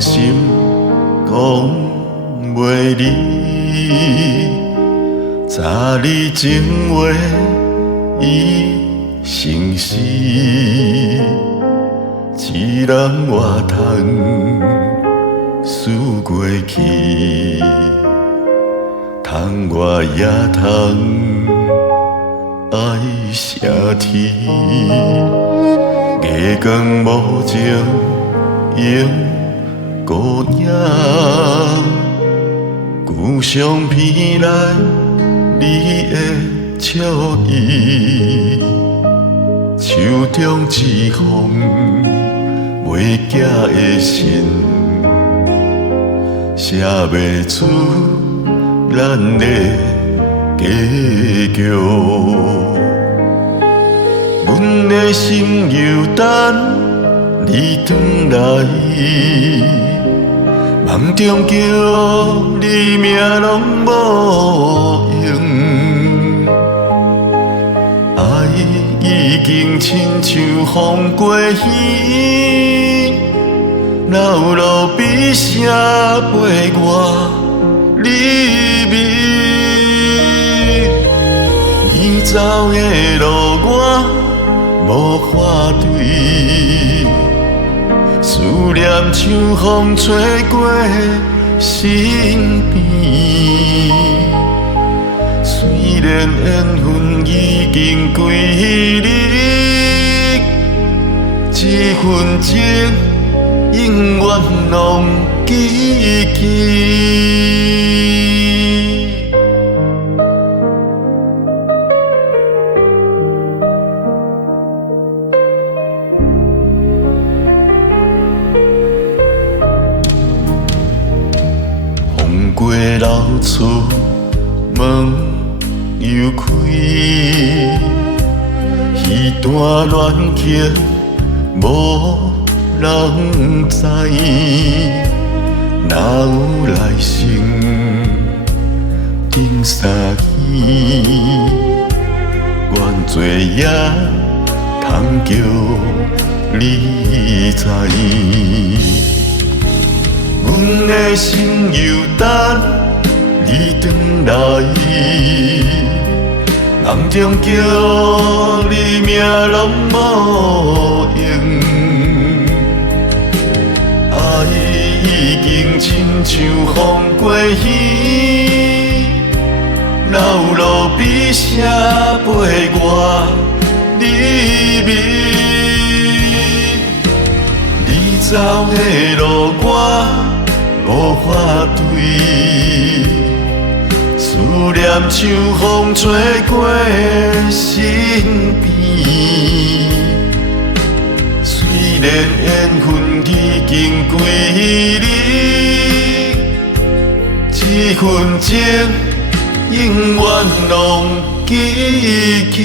心讲袂离，早日情话已成诗，一人活通思过去，通我也通爱啥天，月光无情永孤影，故乡偏来你的笑意，手中一封袂假的信，写袂出咱的结局。阮的心犹等你转来，梦中叫你名拢无用，爱已经亲像风过耳，哪有路比谁陪我离别？你走的路我无法对，思念像风吹过身边。虽然缘分已经归你，这份情永远拢记起。过老厝门又开，彼段恋情无人知，哪有来生定相依？愿做也通叫你知。阮的心犹等你转来，梦中叫你名拢无用，爱已经亲像风过耳，哪有路比谁陪我离别？你走的路我无法对，思念像风吹过身边。虽然缘分已经归你，这份情永远拢记起。